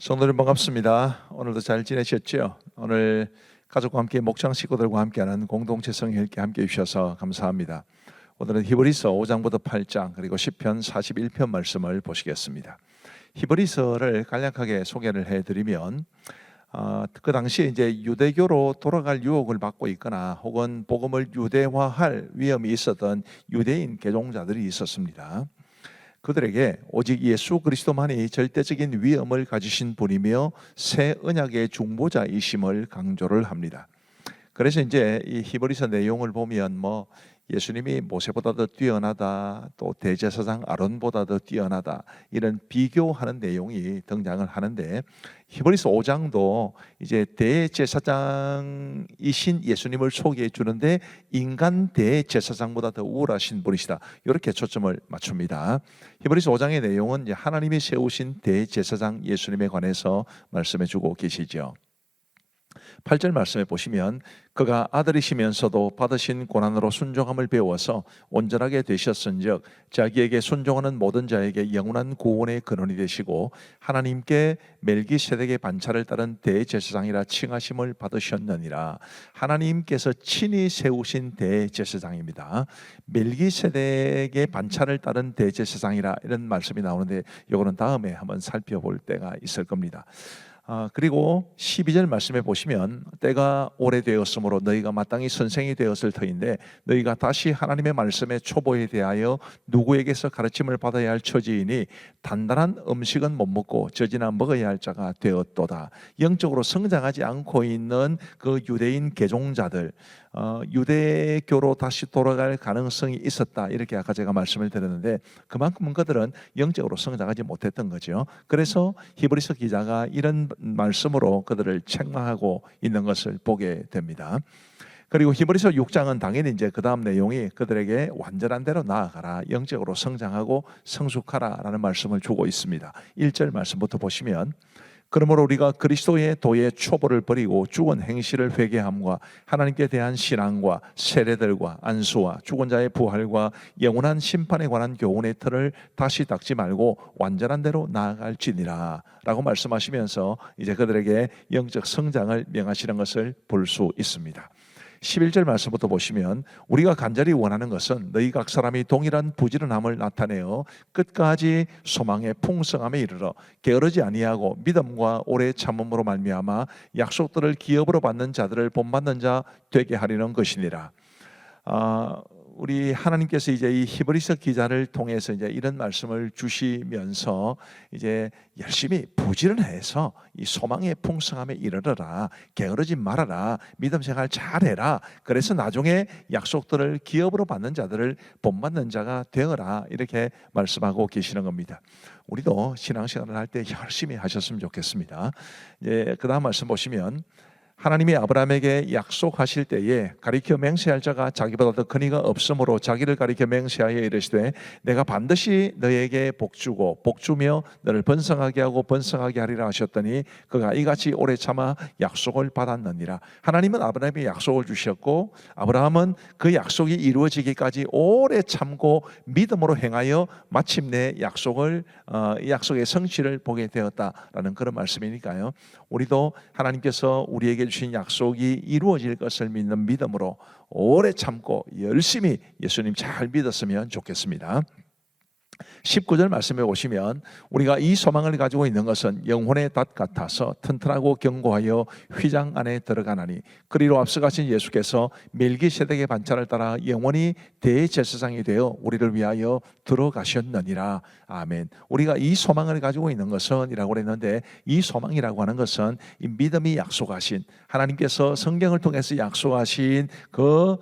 성도님 반갑습니다. 오늘도 잘 지내셨죠? 오늘 가족과 함께 목장 식구들과 함께하는 공동체 성경읽기 함께 해주셔서 감사합니다. 오늘은 히브리서 5장부터 8장 그리고 시편 41편 말씀을 보시겠습니다. 히브리서를 간략하게 소개를 해드리면 그 당시에 이제 유대교로 돌아갈 유혹을 받고 있거나 혹은 복음을 유대화할 위험이 있었던 유대인 개종자들이 있었습니다. 그들에게 오직 예수 그리스도만이 절대적인 위엄을 가지신 분이며 새 언약의 중보자이심을 강조를 합니다. 그래서 이제 이 히브리서 내용을 보면 예수님이 모세보다도 뛰어나다, 또 대제사장 아론보다도 뛰어나다, 이런 비교하는 내용이 등장을 하는데, 히브리서 5장도 이제 대제사장이신 예수님을 소개해 주는데 인간 대제사장보다 더 우월하신 분이시다, 이렇게 초점을 맞춥니다. 히브리서 5장의 내용은 이제 하나님이 세우신 대제사장 예수님에 관해서 말씀해 주고 계시죠. 8절 말씀에 보시면 그가 아들이시면서도 받으신 고난으로 순종함을 배워서 온전하게 되셨은즉 자기에게 순종하는 모든 자에게 영원한 구원의 근원이 되시고 하나님께 멜기세덱의 반차를 따른 대제사장이라 칭하심을 받으셨느니라. 하나님께서 친히 세우신 대제사장입니다. 멜기세덱의 반차를 따른 대제사장이라, 이런 말씀이 나오는데 이거는 다음에 한번 살펴볼 때가 있을 겁니다. 그리고 12절 말씀에 보시면 때가 오래되었으므로 너희가 마땅히 선생이 되었을 터인데 너희가 다시 하나님의 말씀의 초보에 대하여 누구에게서 가르침을 받아야 할 처지이니 단단한 음식은 못 먹고 젖이나 먹어야 할 자가 되었도다. 영적으로 성장하지 않고 있는 그 유대인 개종자들, 유대교로 다시 돌아갈 가능성이 있었다, 이렇게 아까 제가 말씀을 드렸는데 그만큼 그들은 영적으로 성장하지 못했던 거죠. 그래서 히브리서 기자가 이런 말씀으로 그들을 책망하고 있는 것을 보게 됩니다. 그리고 히브리서 6장은 당연히 이제 그 다음 내용이 그들에게 완전한 대로 나아가라, 영적으로 성장하고 성숙하라 라는 말씀을 주고 있습니다. 1절 말씀부터 보시면 그러므로 우리가 그리스도의 도의 초보를 버리고 죽은 행실을 회개함과 하나님께 대한 신앙과 세례들과 안수와 죽은 자의 부활과 영원한 심판에 관한 교훈의 틀을 다시 닦지 말고 완전한 대로 나아갈지니라 라고 말씀하시면서 이제 그들에게 영적 성장을 명하시는 것을 볼 수 있습니다. 11절 말씀부터 보시면 우리가 간절히 원하는 것은 너희 각 사람이 동일한 부지런함을 나타내어 끝까지 소망의 풍성함에 이르러 게으르지 아니하고 믿음과 오래 참음으로 말미암아 약속들을 기업으로 받는 자들을 본받는 자 되게 하려는 것이니라. 우리 하나님께서 이제 이 히브리서 기자를 통해서 이제 이런 말씀을 주시면서 이제 열심히 부지런해서 이 소망의 풍성함에 이르러라, 게으르지 말아라, 믿음 생활 잘해라, 그래서 나중에 약속들을 기업으로 받는 자들을 본받는 자가 되어라, 이렇게 말씀하고 계시는 겁니다. 우리도 신앙생활을 할 때 열심히 하셨으면 좋겠습니다. 이제 그 다음 말씀 보시면 하나님이 아브라함에게 약속하실 때에 가리켜 맹세할 자가 자기보다 더 큰 이가 없으므로 자기를 가리켜 맹세하여 이르시되 내가 반드시 너에게 복주고 복주며 너를 번성하게 하고 번성하게 하리라 하셨더니 그가 이같이 오래 참아 약속을 받았느니라. 하나님은 아브라함에게 약속을 주셨고 아브라함은 그 약속이 이루어지기까지 오래 참고 믿음으로 행하여 마침내 약속의 성취를 보게 되었다라는 그런 말씀이니까요. 우리도 하나님께서 우리에게 주신 약속이 이루어질 것을 믿는 믿음으로 오래 참고 열심히 예수님 잘 믿었으면 좋겠습니다. 19절 말씀에 보시면 우리가 이 소망을 가지고 있는 것은 영혼의 닷 같아서 튼튼하고 견고하여 휘장 안에 들어가나니 그리로 앞서가신 예수께서 멜기세덱의 반차를 따라 영원히 대제사장이 되어 우리를 위하여 들어가셨느니라. 아멘. 우리가 이 소망을 가지고 있는 것은 이라고 그랬는데 이 소망이라고 하는 것은 이 믿음이 약속하신, 하나님께서 성경을 통해서 약속하신 그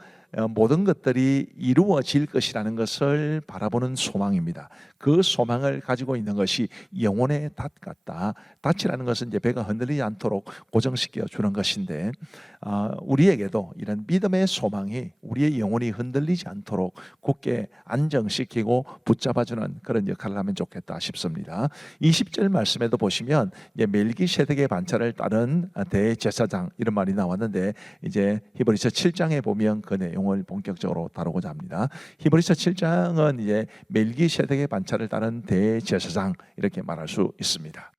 모든 것들이 이루어질 것이라는 것을 바라보는 소망입니다. 그 소망을 가지고 있는 것이 영혼의 닷 같다. 닷이라는 것은 이제 배가 흔들리지 않도록 고정시켜 주는 것인데 우리에게도 이런 믿음의 소망이 우리의 영혼이 흔들리지 않도록 굳게 안정시키고 붙잡아주는 그런 역할을 하면 좋겠다 싶습니다. 20절 말씀에도 보시면 이제 멜기세덱의 반차를 따른 대제사장, 이런 말이 나왔는데 이제 히브리서 7장에 보면 그 내용을 본격적으로 다루고자 합니다. 히브리서 7장은 이제 멜기세덱의 반차를 따른 대제사장, 이렇게 말할 수 있습니다.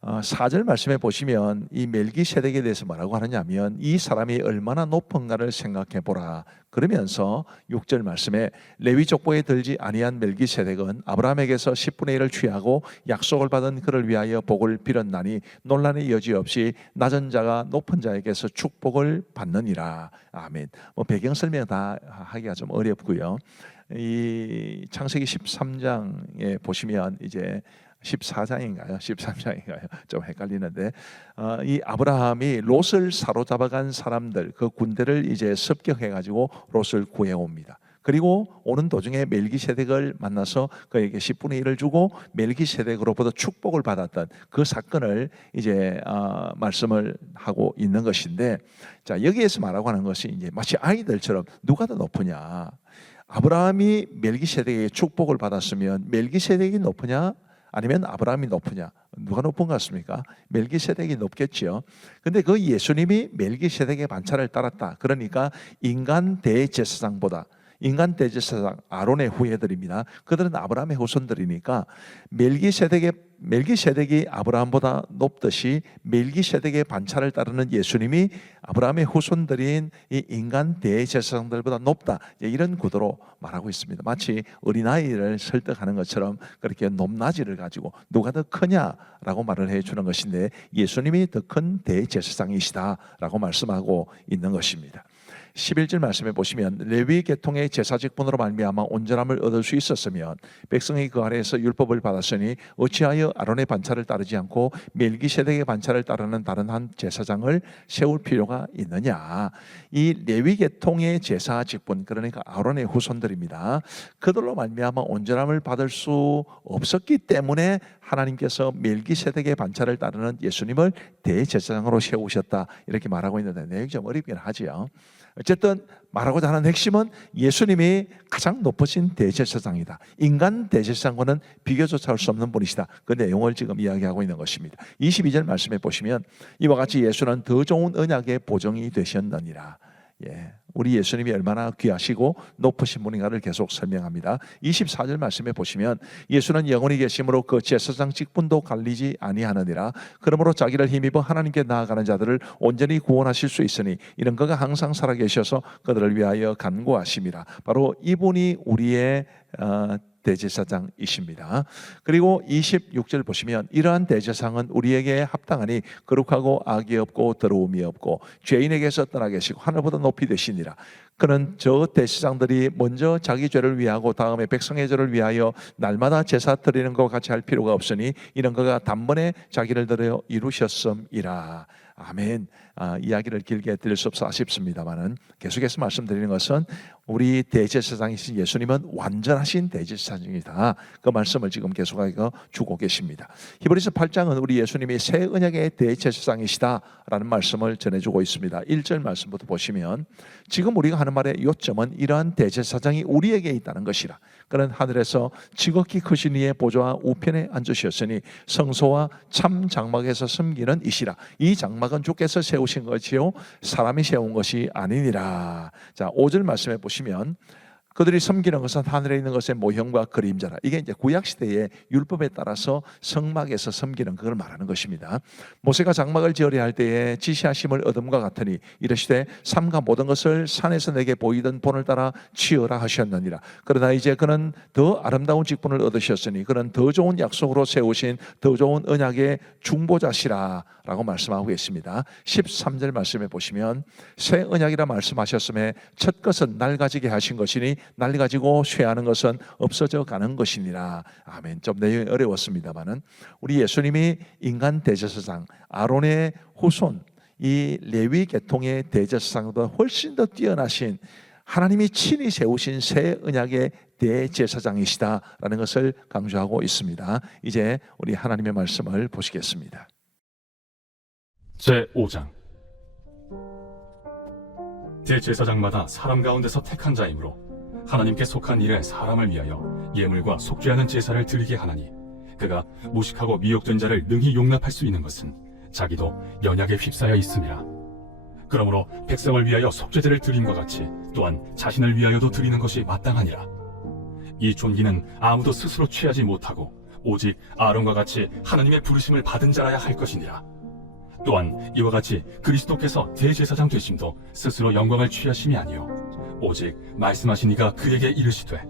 4절 말씀에 보시면 이 멜기세덱에 대해서 뭐라고 하느냐면 이 사람이 얼마나 높은가를 생각해 보라. 그러면서 6절 말씀에 레위 족보에 들지 아니한 멜기세덱은 아브라함에게서 10분의 1을 취하고 약속을 받은 그를 위하여 복을 빌었나니 논란의 여지 없이 낮은 자가 높은 자에게서 축복을 받느니라. 아멘. 배경 설명 다 하기가 좀 어렵고요. 이 창세기 13장에 보시면 이제 14장인가요? 13장인가요? 좀 헷갈리는데 이 아브라함이 롯을 사로잡아간 사람들 그 군대를 이제 습격해가지고 롯을 구해옵니다. 그리고 오는 도중에 멜기세덱을 만나서 그에게 10분의 1을 주고 멜기세덱으로부터 축복을 받았던 그 사건을 이제 말씀을 하고 있는 것인데, 자 여기에서 말하고 하는 것이 이제 마치 아이들처럼 누가 더 높으냐? 아브라함이 멜기세덱에게 축복을 받았으면 멜기세덱이 높으냐? 아니면 아브라함이 높으냐? 누가 높은 것 같습니까? 멜기세덱이 높겠죠. 근데 그 예수님이 멜기세덱의 반차를 따랐다. 그러니까 인간 대제사장보다, 인간 대제사장 아론의 후예들입니다. 그들은 아브라함의 후손들이니까 멜기세덱이 아브라함보다 높듯이 멜기세덱의 반차를 따르는 예수님이 아브라함의 후손들인 이 인간 대제사장들보다 높다. 이런 구도로 말하고 있습니다. 마치 어린아이를 설득하는 것처럼 그렇게 높낮이를 가지고 누가 더 크냐라고 말을 해주는 것인데, 예수님이 더 큰 대제사장이시다라고 말씀하고 있는 것입니다. 11절 말씀에 보시면 레위 계통의 제사 직분으로 말미암아 온전함을 얻을 수 있었으면 백성이 그 아래에서 율법을 받았으니 어찌하여 아론의 반차를 따르지 않고 멜기세덱의 반차를 따르는 다른 한 제사장을 세울 필요가 있느냐? 이 레위 계통의 제사 직분, 그러니까 아론의 후손들입니다. 그들로 말미암아 온전함을 받을 수 없었기 때문에 하나님께서 멜기세덱의 반차를 따르는 예수님을 대제사장으로 세우셨다, 이렇게 말하고 있는데 내용이 좀 어렵긴 하지요. 어쨌든 말하고자 하는 핵심은 예수님이 가장 높으신 대제사장이다. 인간 대제사장과는 비교조차 할 수 없는 분이시다. 그 내용을 지금 이야기하고 있는 것입니다. 22절 말씀에 보시면 이와 같이 예수는 더 좋은 언약의 보정이 되셨느니라. 우리 예수님이 얼마나 귀하시고 높으신 분인가를 계속 설명합니다. 24절 말씀에 보시면 예수는 영원히 계심으로 그 제사장 직분도 갈리지 아니하느니라. 그러므로 자기를 힘입어 하나님께 나아가는 자들을 온전히 구원하실 수 있으니 이런 그가 항상 살아계셔서 그들을 위하여 간구하심이라. 바로 이분이 우리의 대제사장이십니다. 그리고 26절 보시면 이러한 대제사장은 우리에게 합당하니 거룩하고 악이 없고 더러움이 없고 죄인에게서 떠나 계시고 하늘보다 높이 되시니라. 그는 저 대제사장들이 먼저 자기 죄를 위하고 다음에 백성의 죄를 위하여 날마다 제사 드리는 것 같이 할 필요가 없으니 이런 그가 단번에 자기를 들여 이루셨음이라. 아멘. 이야기를 길게 드릴 수 없어 아쉽습니다만은 계속해서 말씀드리는 것은 우리 대제사장이신 예수님은 완전하신 대제사장이다. 그 말씀을 지금 계속하여 주고 계십니다. 히브리서 8장은 우리 예수님이 새 언약의 대제사장이시다라는 말씀을 전해주고 있습니다. 1절 말씀부터 보시면 지금 우리가 하는 말의 요점은 이러한 대제사장이 우리에게 있다는 것이라. 그는 하늘에서 지극히 크신 이의 보좌 우편에 앉으셨으니 성소와 참 장막에서 섬기는 이시라. 이 장막은 주께서 세우신 것이요 사람이 세운 것이 아니니라. 자, 5절 말씀에 보시면 그들이 섬기는 것은 하늘에 있는 것의 모형과 그림자라. 이게 이제 구약 시대의 율법에 따라서 성막에서 섬기는 그걸 말하는 것입니다. 모세가 장막을 지으려 할 때에 지시하심을 얻음과 같으니 이르시되 삼가 모든 것을 산에서 내게 보이던 본을 따라 지으라 하셨느니라. 그러나 이제 그는 더 아름다운 직분을 얻으셨으니 그는 더 좋은 약속으로 세우신 더 좋은 언약의 중보자시라 라고 말씀하고 계십니다. 13절 말씀에 보시면 새 언약이라 말씀하셨음에 첫 것은 낡아지게 하신 것이니 낡아지고 쇠하는 것은 없어져 가는 것이니라. 아멘. 좀 내용이 어려웠습니다만은 우리 예수님이 인간 대제사장 아론의 후손 이 레위 계통의 대제사장보다 훨씬 더 뛰어나신 하나님이 친히 세우신 새 언약의 대제사장이시다라는 것을 강조하고 있습니다. 이제 우리 하나님의 말씀을 보시겠습니다. 제5장 대제사장마다 사람 가운데서 택한 자이므로 하나님께 속한 일에 사람을 위하여 예물과 속죄하는 제사를 드리게 하나니 그가 무식하고 미혹된 자를 능히 용납할 수 있는 것은 자기도 연약에 휩싸여 있음이라. 그러므로 백성을 위하여 속죄제를 드림과 같이 또한 자신을 위하여도 드리는 것이 마땅하니라. 이 존귀는 아무도 스스로 취하지 못하고 오직 아론과 같이 하나님의 부르심을 받은 자라야 할 것이니라. 또한 이와 같이 그리스도께서 대제사장 되심도 스스로 영광을 취하심이 아니요 오직 말씀하신 이가 그에게 이르시되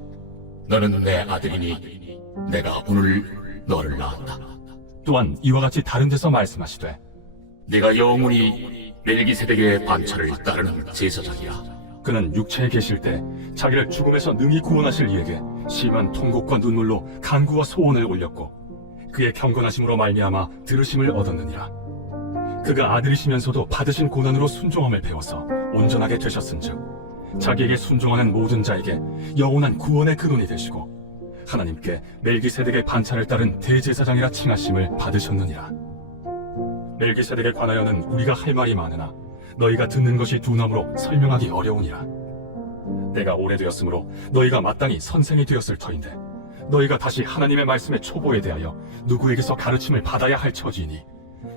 너는 내 아들이니 내가 오늘 너를 낳았다. 또한 이와 같이 다른 데서 말씀하시되 네가 영원히 멜기세덱의 반차를 따르는 제사장이라. 그는 육체에 계실 때 자기를 죽음에서 능히 구원하실 이에게 심한 통곡과 눈물로 간구와 소원을 올렸고 그의 경건하심으로 말미암아 들으심을 얻었느니라. 그가 아들이시면서도 받으신 고난으로 순종함을 배워서 온전하게 되셨은즉 자기에게 순종하는 모든 자에게 영원한 구원의 근원이 되시고 하나님께 멜기세덱의 반차를 따른 대제사장이라 칭하심을 받으셨느니라. 멜기세덱에 관하여는 우리가 할 말이 많으나 너희가 듣는 것이 두나무로 설명하기 어려우니라. 때가 오래되었으므로 너희가 마땅히 선생이 되었을 터인데 너희가 다시 하나님의 말씀의 초보에 대하여 누구에게서 가르침을 받아야 할 처지이니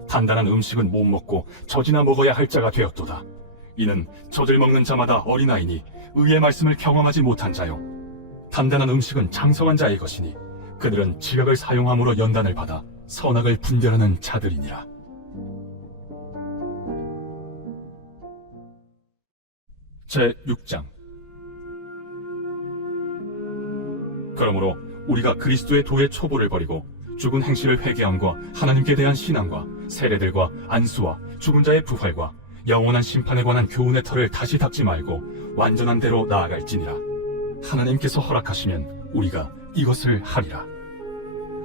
단단한 음식은 못 먹고 젖이나 먹어야 할 자가 되었도다. 이는 젖을 먹는 자마다 어린아이니 의의 말씀을 경험하지 못한 자요 단단한 음식은 장성한 자의 것이니 그들은 지각을 사용함으로 연단을 받아 선악을 분별하는 자들이니라. 제6장. 그러므로 우리가 그리스도의 도의 초보를 버리고 죽은 행실을 회개함과 하나님께 대한 신앙과 세례들과 안수와 죽은 자의 부활과 영원한 심판에 관한 교훈의 털을 다시 닦지 말고 완전한 대로 나아갈지니라. 하나님께서 허락하시면 우리가 이것을 하리라.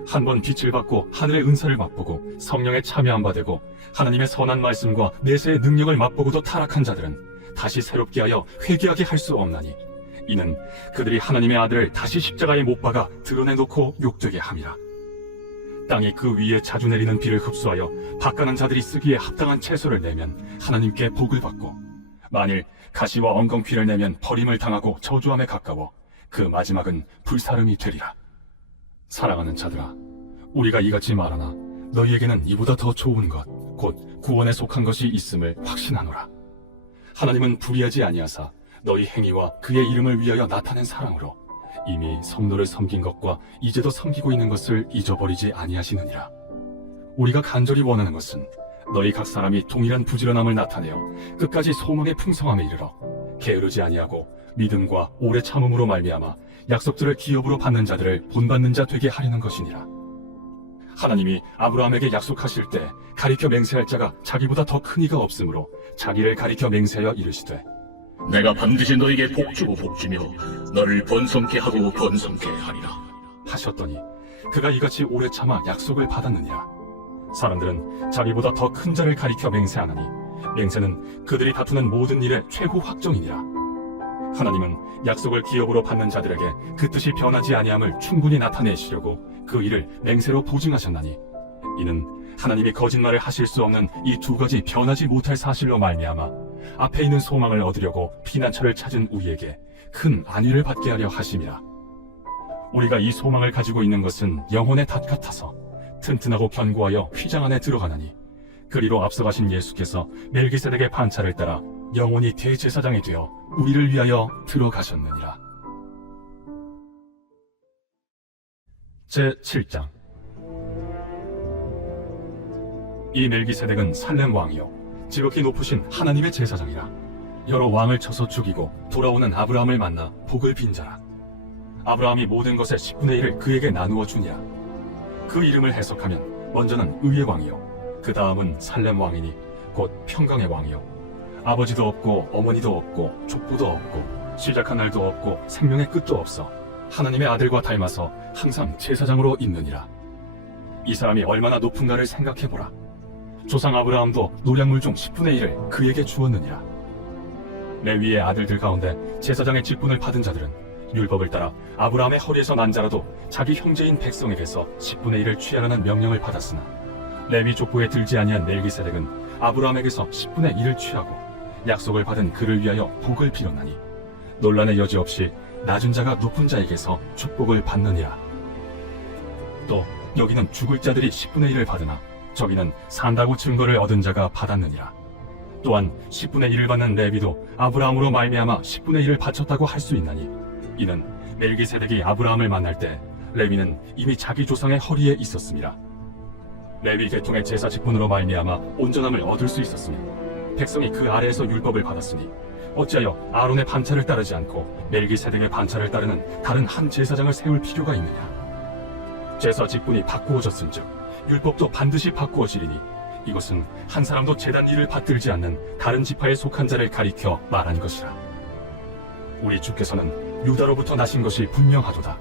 한번 빛을 받고 하늘의 은사를 맛보고 성령에 참여한 바 되고 하나님의 선한 말씀과 내세의 능력을 맛보고도 타락한 자들은 다시 새롭게 하여 회개하게 할 수 없나니 이는 그들이 하나님의 아들을 다시 십자가에 못 박아 드러내놓고 욕되게 함이라. 땅이 그 위에 자주 내리는 비를 흡수하여 바가난 자들이 쓰기에 합당한 채소를 내면 하나님께 복을 받고 만일 가시와 엉겅퀴를 내면 버림을 당하고 저주함에 가까워 그 마지막은 불사름이 되리라. 사랑하는 자들아, 우리가 이같이 말하나 너희에게는 이보다 더 좋은 것 곧 구원에 속한 것이 있음을 확신하노라. 하나님은 불의하지 아니하사 너희 행위와 그의 이름을 위하여 나타낸 사랑으로 이미 성도를 섬긴 것과 이제도 섬기고 있는 것을 잊어버리지 아니하시느니라. 우리가 간절히 원하는 것은 너희 각 사람이 동일한 부지런함을 나타내어 끝까지 소망의 풍성함에 이르러 게으르지 아니하고 믿음과 오래 참음으로 말미암아 약속들을 기업으로 받는 자들을 본받는 자 되게 하려는 것이니라. 하나님이 아브라함에게 약속하실 때 가리켜 맹세할 자가 자기보다 더 큰 이가 없으므로 자기를 가리켜 맹세하여 이르시되 내가 반드시 너에게 복주고 복주며 너를 번성케 하고 번성케 하리라 하셨더니 그가 이같이 오래 참아 약속을 받았느니라. 사람들은 자기보다 더 큰 자를 가리켜 맹세하나니 맹세는 그들이 다투는 모든 일의 최후 확정이니라. 하나님은 약속을 기업으로 받는 자들에게 그 뜻이 변하지 아니함을 충분히 나타내시려고 그 일을 맹세로 보증하셨나니 이는 하나님이 거짓말을 하실 수 없는 이 두 가지 변하지 못할 사실로 말미암아 앞에 있는 소망을 얻으려고 피난처를 찾은 우리에게 큰 안위를 받게 하려 하심이라. 우리가 이 소망을 가지고 있는 것은 영혼의 닷 같아서 튼튼하고 견고하여 휘장 안에 들어가나니 그리로 앞서가신 예수께서 멜기세덱의 반차를 따라 영원히 대제사장이 되어 우리를 위하여 들어가셨느니라. 제7장. 이 멜기세덱은 살렘 왕이요 지극히 높으신 하나님의 제사장이라. 여러 왕을 쳐서 죽이고 돌아오는 아브라함을 만나 복을 빈 자라. 아브라함이 모든 것의 10분의 1을 그에게 나누어 주니라. 그 이름을 해석하면 먼저는 의의 왕이요 그 다음은 살렘 왕이니 곧 평강의 왕이요 아버지도 없고 어머니도 없고 족보도 없고 시작한 날도 없고 생명의 끝도 없어 하나님의 아들과 닮아서 항상 제사장으로 있느니라. 이 사람이 얼마나 높은가를 생각해보라. 조상 아브라함도 노량물 중 10분의 1을 그에게 주었느니라. 레위의 아들들 가운데 제사장의 직분을 받은 자들은 율법을 따라 아브라함의 허리에서 난 자라도 자기 형제인 백성에게서 10분의 1을 취하라는 명령을 받았으나 레위 족보에 들지 아니한 멜기세덱은 아브라함에게서 10분의 1을 취하고 약속을 받은 그를 위하여 복을 빌었나니 논란의 여지 없이 낮은 자가 높은 자에게서 축복을 받느니라. 또 여기는 죽을 자들이 10분의 1을 받으나 저기는 산다고 증거를 얻은 자가 받았느니라. 또한 10분의 1을 받는 레위도 아브라함으로 말미암아 10분의 1을 바쳤다고 할 수 있나니 이는 멜기세덱이 아브라함을 만날 때 레위는 이미 자기 조상의 허리에 있었습니다. 레위 계통의 제사 직분으로 말미암아 온전함을 얻을 수 있었으며 백성이 그 아래에서 율법을 받았으니 어찌하여 아론의 반차를 따르지 않고 멜기세덱의 반차를 따르는 다른 한 제사장을 세울 필요가 있느냐? 제사 직분이 바꾸어졌은즉 율법도 반드시 바꾸어지리니 이것은 한 사람도 제단 일을 받들지 않는 다른 지파에 속한 자를 가리켜 말한 것이라. 우리 주께서는 유다로부터 나신 것이 분명하도다.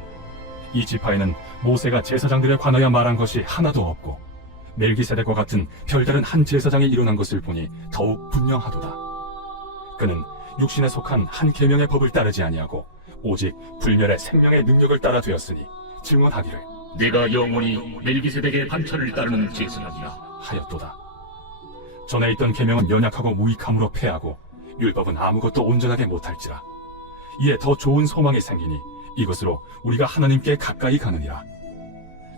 이 지파에는 모세가 제사장들에 관하여 말한 것이 하나도 없고 멜기세덱과 같은 별다른 한 제사장이 일어난 것을 보니 더욱 분명하도다. 그는 육신에 속한 한 계명의 법을 따르지 아니하고 오직 불멸의 생명의 능력을 따라 되었으니 증언하기를 네가 영원히 멜기세덱의 반차를 따르는 제사장이라 하였도다. 전에 있던 계명은 연약하고 무익함으로 패하고 율법은 아무것도 온전하게 못할지라. 이에 더 좋은 소망이 생기니 이것으로 우리가 하나님께 가까이 가느니라.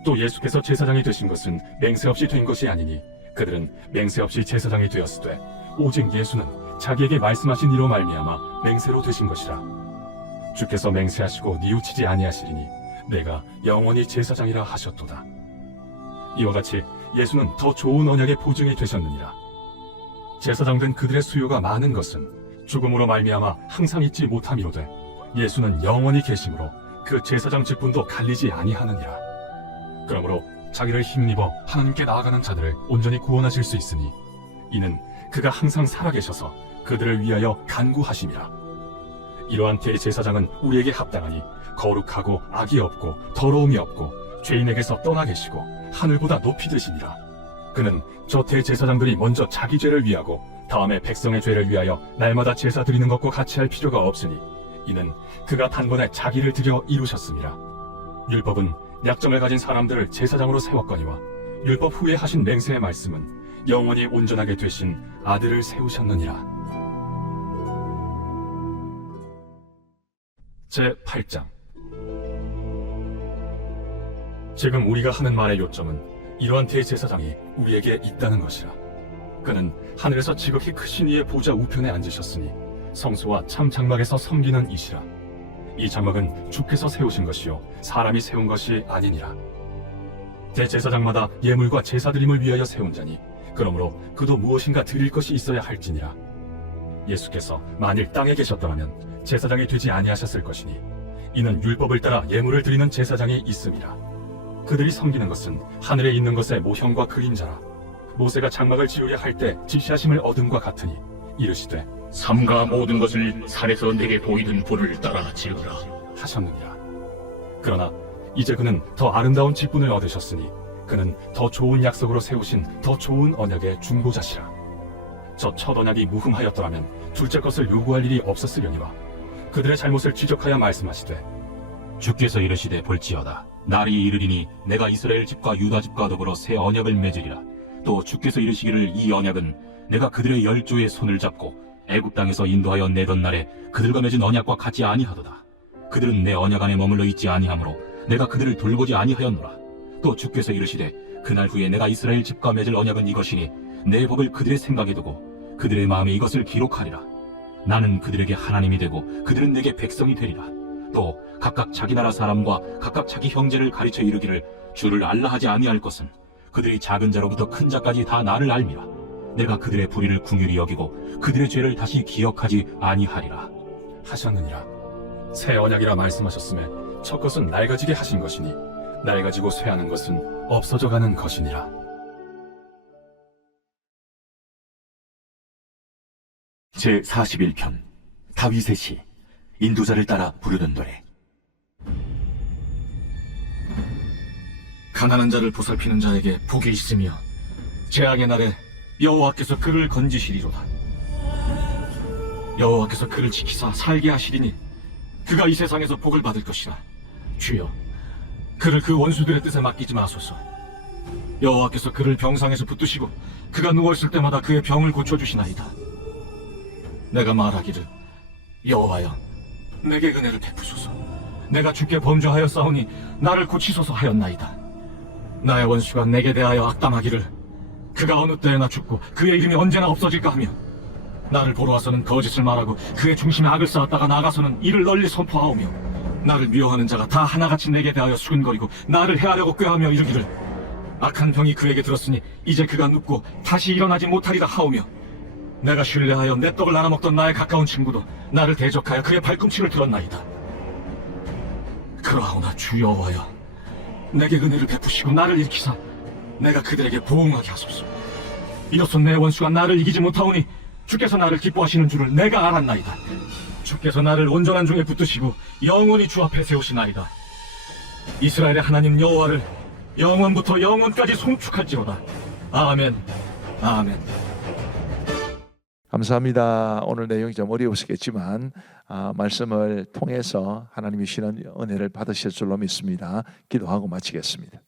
또 예수께서 제사장이 되신 것은 맹세 없이 된 것이 아니니 그들은 맹세 없이 제사장이 되었으되 오직 예수는 자기에게 말씀하신 이로 말미암아 맹세로 되신 것이라. 주께서 맹세하시고 뉘우치지 아니하시리니 내가 영원히 제사장이라 하셨도다. 이와 같이 예수는 더 좋은 언약의 보증이 되셨느니라. 제사장된 그들의 수요가 많은 것은 죽음으로 말미암아 항상 잊지 못함이로되 예수는 영원히 계심으로 그 제사장 직분도 갈리지 아니하느니라. 그러므로 자기를 힘입어 하나님께 나아가는 자들을 온전히 구원하실 수 있으니 이는 그가 항상 살아계셔서 그들을 위하여 간구하심이라. 이러한 대제사장은 우리에게 합당하니 거룩하고 악이 없고 더러움이 없고 죄인에게서 떠나 계시고 하늘보다 높이 되시니라. 그는 저 대제사장들이 먼저 자기 죄를 위하고 다음에 백성의 죄를 위하여 날마다 제사 드리는 것과 같이 할 필요가 없으니 이는 그가 단번에 자기를 드려 이루셨습니다. 율법은 약점을 가진 사람들을 제사장으로 세웠거니와 율법 후에 하신 맹세의 말씀은 영원히 온전하게 되신 아들을 세우셨느니라. 제8장. 지금 우리가 하는 말의 요점은 이러한 대제사장이 우리에게 있다는 것이라. 그는 하늘에서 지극히 크신 이의 보좌 우편에 앉으셨으니 성소와 참 장막에서 섬기는 이시라. 이 장막은 주께서 세우신 것이요 사람이 세운 것이 아니니라. 대제사장마다 예물과 제사드림을 위하여 세운 자니 그러므로 그도 무엇인가 드릴 것이 있어야 할지니라. 예수께서 만일 땅에 계셨더라면 제사장이 되지 아니하셨을 것이니 이는 율법을 따라 예물을 드리는 제사장이 있음이라. 그들이 섬기는 것은 하늘에 있는 것의 모형과 그림자라. 모세가 장막을 지으려 할 때 지시하심을 얻음과 같으니 이르시되 삼가 모든 것을 산에서 내게 보이는 불을 따라 지으라 하셨느니라. 그러나 이제 그는 더 아름다운 직분을 얻으셨으니 그는 더 좋은 약속으로 세우신 더 좋은 언약의 중보자시라. 저 첫 언약이 무흠하였더라면 둘째 것을 요구할 일이 없었으려니와 그들의 잘못을 지적하여 말씀하시되 주께서 이르시되 볼지어다 날이 이르리니 내가 이스라엘 집과 유다 집과 더불어 새 언약을 맺으리라. 또 주께서 이르시기를 이 언약은 내가 그들의 열조의 손을 잡고 애굽 땅에서 인도하여 내던 날에 그들과 맺은 언약과 같지 아니하도다. 그들은 내 언약 안에 머물러 있지 아니하므로 내가 그들을 돌보지 아니하였노라. 또 주께서 이르시되 그날 후에 내가 이스라엘 집과 맺을 언약은 이것이니 내 법을 그들의 생각에 두고 그들의 마음에 이것을 기록하리라. 나는 그들에게 하나님이 되고 그들은 내게 백성이 되리라. 또 각각 자기 나라 사람과 각각 자기 형제를 가르쳐 이르기를 주를 알라 하지 아니할 것은 그들이 작은 자로부터 큰 자까지 다 나를 알미라. 내가 그들의 불의를 긍휼히 여기고 그들의 죄를 다시 기억하지 아니하리라 하셨느니라. 새 언약이라 말씀하셨음에 첫 것은 낡아지게 하신 것이니 낡아지고 쇠하는 것은 없어져 가는 것이니라. 제41편 다윗의 시 인도자를 따라 부르는 노래. 가난한 자를 보살피는 자에게 복이 있으며 재앙의 날에 여호와께서 그를 건지시리로다. 여호와께서 그를 지키사 살게 하시리니 그가 이 세상에서 복을 받을 것이라. 주여, 그를 그 원수들의 뜻에 맡기지 마소서. 여호와께서 그를 병상에서 붙드시고 그가 누워있을 때마다 그의 병을 고쳐주시나이다. 내가 말하기를 여호와여, 내게 은혜를 베푸소서. 내가 주께 범죄하여 싸우니 나를 고치소서 하였나이다. 나의 원수가 내게 대하여 악담하기를 그가 어느 때에나 죽고 그의 이름이 언제나 없어질까 하며 나를 보러 와서는 거짓을 말하고 그의 중심에 악을 쌓았다가 나가서는 이를 널리 선포하오며 나를 미워하는 자가 다 하나같이 내게 대하여 수근거리고 나를 해하려고 꾀하며 이르기를 악한 병이 그에게 들었으니 이제 그가 눕고 다시 일어나지 못하리라 하오며 내가 신뢰하여 내 떡을 나눠 먹던 나의 가까운 친구도 나를 대적하여 그의 발꿈치를 들었나이다. 그러하오나 주 여호와여, 내게 은혜를 베푸시고 나를 일으키사 내가 그들에게 보응하게 하소서. 이로써 내 원수가 나를 이기지 못하오니 주께서 나를 기뻐하시는 줄을 내가 알았나이다. 주께서 나를 온전한 중에 붙드시고 영원히 주 앞에 세우시나이다. 이스라엘의 하나님 여호와를 영원부터 영원까지 송축할지어다. 아멘. 아멘. 감사합니다. 오늘 내용이 좀 어려우시겠지만 말씀을 통해서 하나님이 주시는 은혜를 받으실 줄로 믿습니다. 기도하고 마치겠습니다.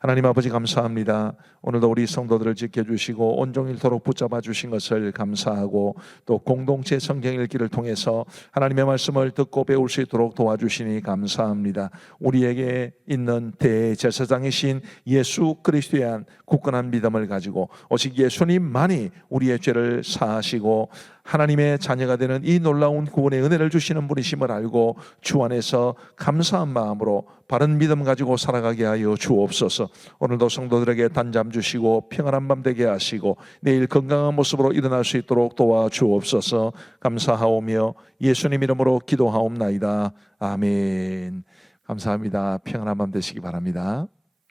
하나님 아버지 감사합니다. 오늘도 우리 성도들을 지켜주시고 온종일토록 붙잡아 주신 것을 감사하고 또 공동체 성경 읽기를 통해서 하나님의 말씀을 듣고 배울 수 있도록 도와주시니 감사합니다. 우리에게 있는 대제사장이신 예수 그리스도에 대한 굳건한 믿음을 가지고 오직 예수님만이 우리의 죄를 사하시고 하나님의 자녀가 되는 이 놀라운 구원의 은혜를 주시는 분이심을 알고 주 안에서 감사한 마음으로 바른 믿음 가지고 살아가게 하여 주옵소서. 오늘도 성도들에게 단잠 주시고 평안한 밤 되게 하시고 내일 건강한 모습으로 일어날 수 있도록 도와주옵소서. 감사하오며 예수님 이름으로 기도하옵나이다. 아멘. 감사합니다. 평안한 밤 되시기 바랍니다.